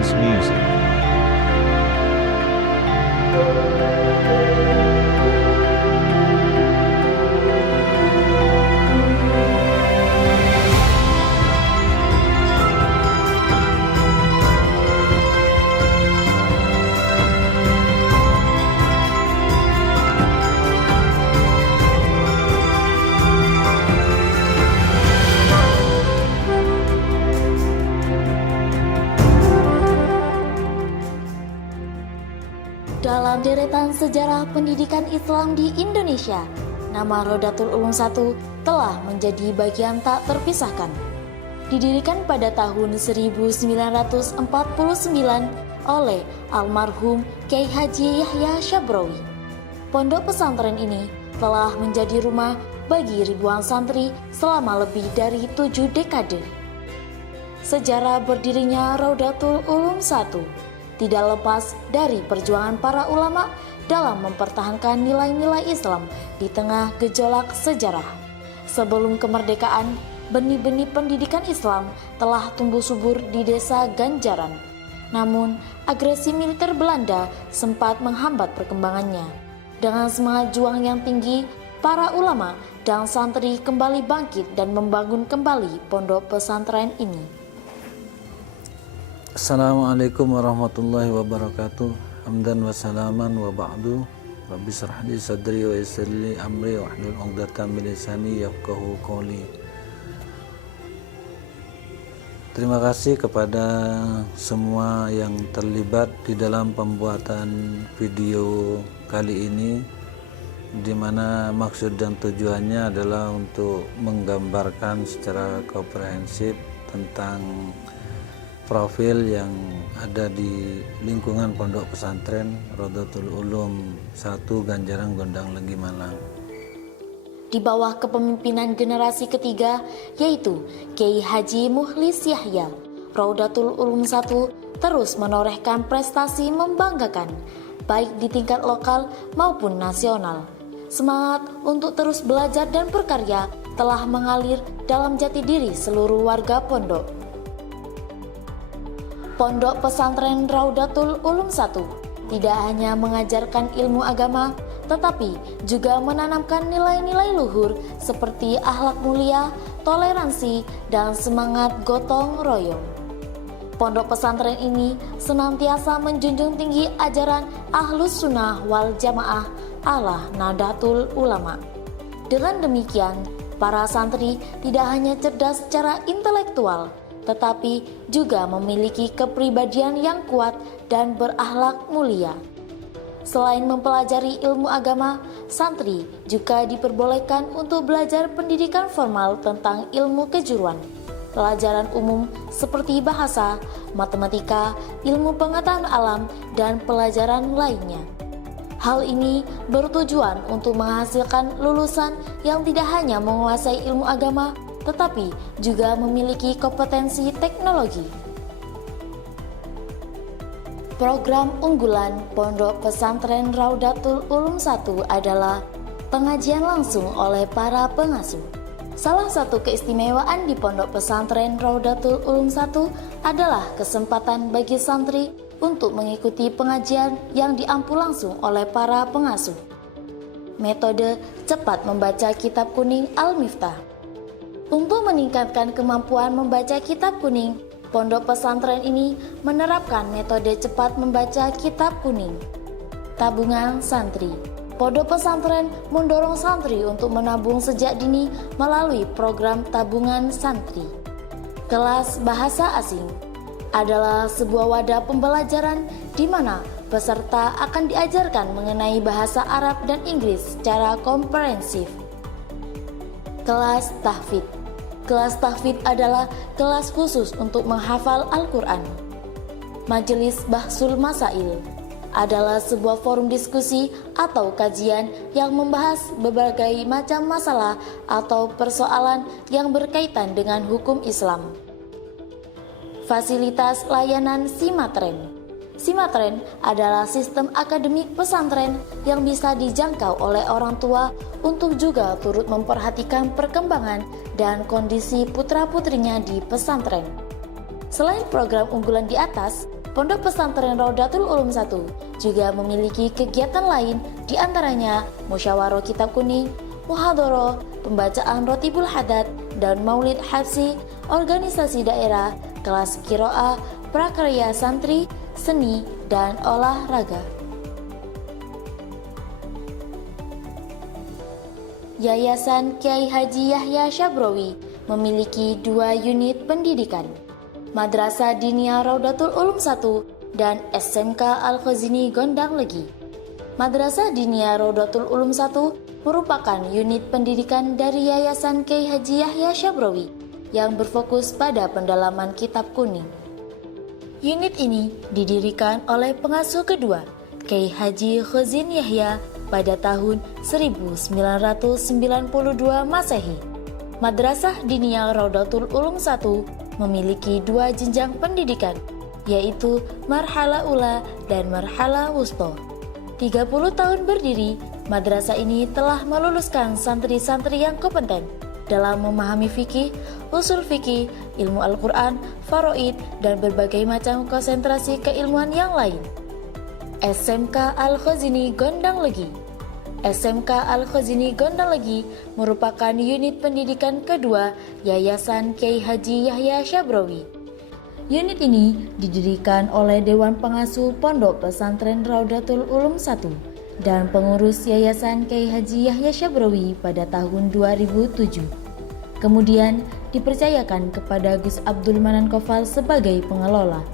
Dance music. Dalam deretan sejarah pendidikan Islam di Indonesia, nama Rodatul Ulum I telah menjadi bagian tak terpisahkan. Didirikan pada tahun 1949 oleh almarhum Kiai Haji Yahya Syabrawi. Pondok pesantren ini telah menjadi rumah bagi ribuan santri selama lebih dari 7 dekade. Sejarah berdirinya Rodatul Ulum I tidak lepas dari perjuangan para ulama dalam mempertahankan nilai-nilai Islam di tengah gejolak sejarah. Sebelum kemerdekaan, benih-benih pendidikan Islam telah tumbuh subur di desa Ganjaran. Namun, agresi militer Belanda sempat menghambat perkembangannya. Dengan semangat juang yang tinggi, para ulama dan santri kembali bangkit dan membangun kembali pondok pesantren ini. Assalamualaikum warahmatullahi wabarakatuh. Hamdan wa salaman wa ba'du. Rabbi shrah li sadri wa yassir li amri wahlul 'uqdatam min lisani yafqahu qawli. Terima kasih kepada semua yang terlibat di dalam pembuatan video kali ini, di mana maksud dan tujuannya adalah untuk menggambarkan secara komprehensif tentang profil yang ada di lingkungan pondok pesantren Rodatul Ulum I Ganjaran Gondang Legi Malang. Di bawah kepemimpinan generasi ketiga, yaitu Kiai Haji Mukhlis Yahya, Rodatul Ulum I terus menorehkan prestasi membanggakan, baik di tingkat lokal maupun nasional. Semangat untuk terus belajar dan berkarya telah mengalir dalam jati diri seluruh warga pondok. Pondok pesantren Rodatul Ulum I tidak hanya mengajarkan ilmu agama, tetapi juga menanamkan nilai-nilai luhur seperti akhlak mulia, toleransi, dan semangat gotong royong. Pondok pesantren ini senantiasa menjunjung tinggi ajaran Ahlus Sunnah wal Jamaah ala Nahdlatul Ulama. Dengan demikian, para santri tidak hanya cerdas secara intelektual, tetapi juga memiliki kepribadian yang kuat dan berakhlak mulia. Selain mempelajari ilmu agama, santri juga diperbolehkan untuk belajar pendidikan formal tentang ilmu kejuruan, pelajaran umum seperti bahasa, matematika, ilmu pengetahuan alam, dan pelajaran lainnya. Hal ini bertujuan untuk menghasilkan lulusan yang tidak hanya menguasai ilmu agama, tetapi juga memiliki kompetensi teknologi. Program unggulan Pondok Pesantren Rodatul Ulum I adalah pengajian langsung oleh para pengasuh. Salah satu keistimewaan di Pondok Pesantren Rodatul Ulum I adalah kesempatan bagi santri untuk mengikuti pengajian yang diampu langsung oleh para pengasuh. Metode cepat membaca kitab kuning Al-Miftah. Untuk meningkatkan kemampuan membaca kitab kuning, pondok pesantren ini menerapkan metode cepat membaca kitab kuning. Tabungan santri. Pondok pesantren mendorong santri untuk menabung sejak dini melalui program tabungan santri. Kelas bahasa asing adalah sebuah wadah pembelajaran di mana peserta akan diajarkan mengenai bahasa Arab dan Inggris secara komprehensif. Kelas tahfidz. Kelas tahfidz adalah kelas khusus untuk menghafal Al-Quran. Majelis Bahsul Masail adalah sebuah forum diskusi atau kajian yang membahas berbagai macam masalah atau persoalan yang berkaitan dengan hukum Islam. Fasilitas layanan Simatren. Simatren adalah sistem akademik pesantren yang bisa dijangkau oleh orang tua untuk juga turut memperhatikan perkembangan dan kondisi putra-putrinya di pesantren. Selain program unggulan di atas, Pondok Pesantren Raudatul Ulum 1 juga memiliki kegiatan lain, di antaranya musyawarah kitab kuning, muhadharah, pembacaan rotibul hadat, dan maulid habsi, organisasi daerah, kelas qiraah, prakarya santri, seni, dan olahraga. Yayasan Kiai Haji Yahya Syabrawi memiliki 2 unit pendidikan, Madrasah Diniyah Raudatul Ulum 1 dan SMK Al-Khazini Gondang Legi. Madrasah Diniyah Raudatul Ulum 1 merupakan unit pendidikan dari Yayasan Kiai Haji Yahya Syabrawi yang berfokus pada pendalaman kitab kuning. Unit ini didirikan oleh pengasuh kedua, Kiai Haji Khazin Yahya, pada tahun 1992 Masehi. Madrasah Diniyah Raudatul Ulum 1 memiliki 2 jenjang pendidikan, yaitu Marhala Ula dan Marhala Wusta. 30 tahun berdiri, madrasah ini telah meluluskan santri-santri yang kompeten dalam memahami fikih, usul fikih, ilmu Al-Quran, faraid, dan berbagai macam konsentrasi keilmuan yang lain. SMK Al-Khazini Gondang Legi. SMK Al-Khazini Gondang Legi merupakan unit pendidikan kedua Yayasan Kiai Haji Yahya Syabrawi. Unit ini didirikan oleh Dewan Pengasuh Pondok Pesantren Raudatul Ulum 1 dan pengurus Yayasan Kiai Haji Yahya Syabrawi pada tahun 2007. Kemudian dipercayakan kepada Gus Abdul Manan Kofal sebagai pengelola.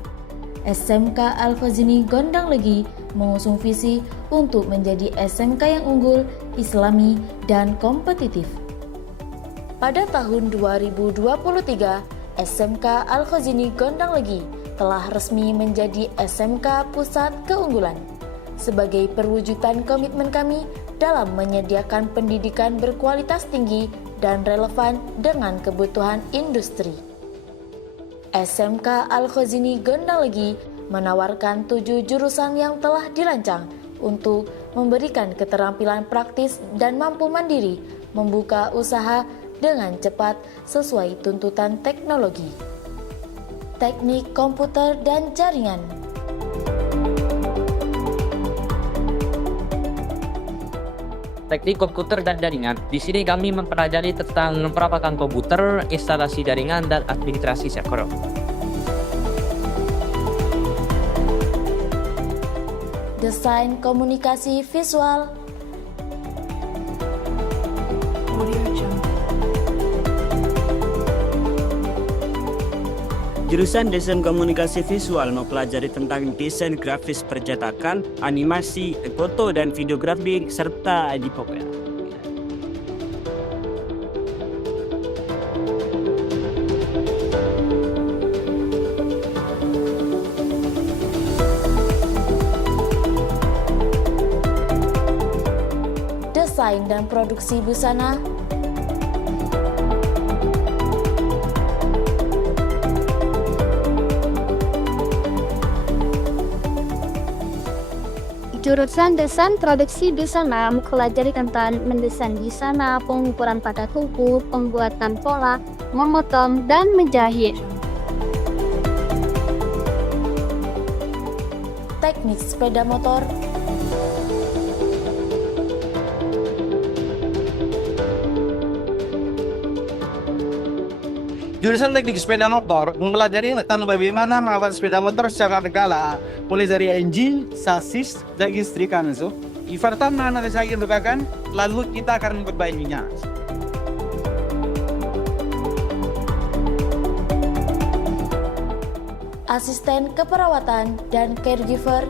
SMK Al-Khazini Gondang Legi mengusung visi untuk menjadi SMK yang unggul, islami, dan kompetitif. Pada tahun 2023, SMK Al-Khazini Gondang Legi telah resmi menjadi SMK Pusat Keunggulan sebagai perwujudan komitmen kami dalam menyediakan pendidikan berkualitas tinggi dan relevan dengan kebutuhan industri. SMK Al-Khazini Gondang Legi menawarkan 7 jurusan yang telah dirancang untuk memberikan keterampilan praktis dan mampu mandiri membuka usaha dengan cepat sesuai tuntutan teknologi. Teknik komputer dan jaringan. Teknik komputer dan jaringan. Di sini kami mempelajari tentang perapatan komputer, instalasi jaringan, dan administrasi server. Desain komunikasi visual. Jurusan Desain Komunikasi Visual mempelajari tentang desain grafis percetakan, animasi, foto dan videografi, serta editing. Desain dan produksi busana. Jurusan Desain Produksi Busana mempelajari tentang mendesain busana, pengukuran pada kuku, pembuatan pola, memotong, dan menjahit. Teknik sepeda motor. Jurusan teknik sepeda motor mempelajari tentang bagaimana merawat sepeda motor secara berkala, mulai dari engine, sasis, dan listrikan. Ibaratkan mana saya gunakan, lalu kita akan memperbaikinya. Asisten keperawatan dan caregiver.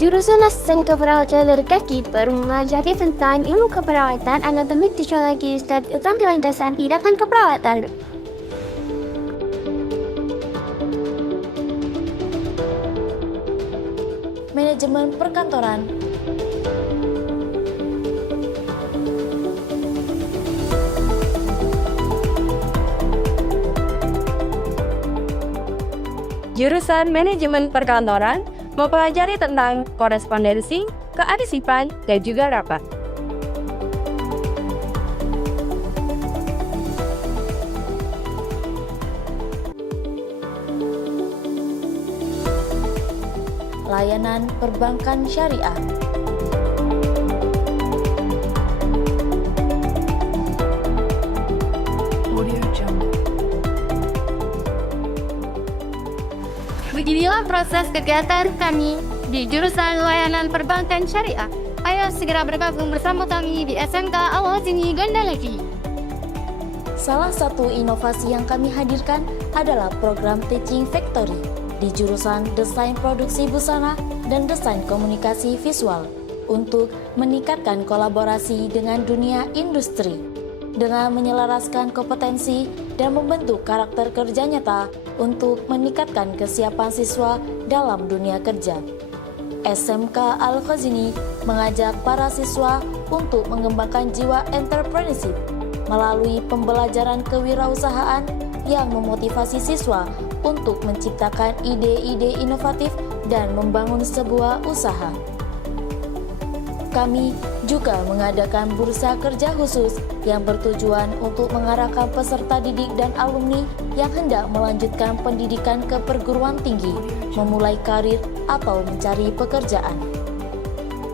Jurusan Asisten Keperawatan dan Caregiver mempelajari tentang ilmu keperawatan, anatomi fisiologis, dan keterampilan dasar tindakan keperawatan. Manajemen perkantoran. jurusan Manajemen Perkantoran mempelajari tentang korespondensi, kearsipan, dan juga rapat. Layanan perbankan syariah. Beginilah proses kegiatan kami di jurusan layanan perbankan syariah. Ayo segera bergabung bersama kami di SMK Al-Ghazini Gondalaki. Salah satu inovasi yang kami hadirkan adalah program Teaching Factory di jurusan Desain Produksi Busana dan Desain Komunikasi Visual untuk meningkatkan kolaborasi dengan dunia industri dengan menyelaraskan kompetensi dan membentuk karakter kerja nyata untuk meningkatkan kesiapan siswa dalam dunia kerja. SMK Al-Ghazini mengajak para siswa untuk mengembangkan jiwa entrepreneurship melalui pembelajaran kewirausahaan yang memotivasi siswa untuk menciptakan ide-ide inovatif dan membangun sebuah usaha. Kami juga mengadakan bursa kerja khusus yang bertujuan untuk mengarahkan peserta didik dan alumni yang hendak melanjutkan pendidikan ke perguruan tinggi, memulai karir atau mencari pekerjaan.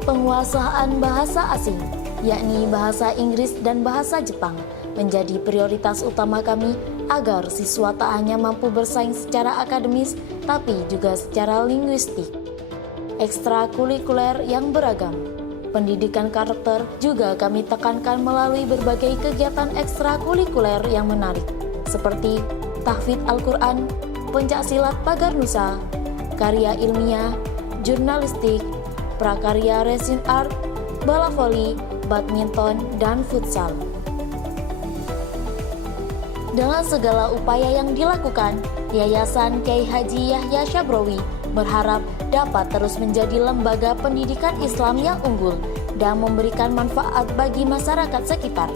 Penguasaan bahasa asing, yakni bahasa Inggris dan bahasa Jepang, menjadi prioritas utama kami agar siswa tak hanya mampu bersaing secara akademis, tapi juga secara linguistik. Ekstrakurikuler yang beragam. Pendidikan karakter juga kami tekankan melalui berbagai kegiatan ekstrakurikuler yang menarik, seperti tahfidz Al-Quran, pencaksilat pagar nusa, karya ilmiah, jurnalistik, prakarya resin art, bola voli, badminton, dan futsal. Dengan segala upaya yang dilakukan, Yayasan Kiai Haji Yahya Syabrowi berharap dapat terus menjadi lembaga pendidikan Islam yang unggul dan memberikan manfaat bagi masyarakat sekitar.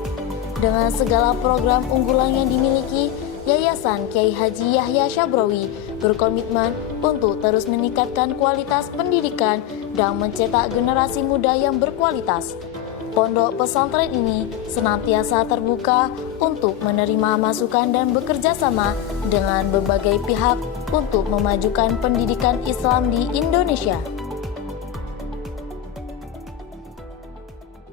Dengan segala program unggulan yang dimiliki, Yayasan Kiai Haji Yahya Syabrowi berkomitmen untuk terus meningkatkan kualitas pendidikan dan mencetak generasi muda yang berkualitas. Pondok pesantren ini senantiasa terbuka untuk menerima masukan dan bekerja sama dengan berbagai pihak untuk memajukan pendidikan Islam di Indonesia.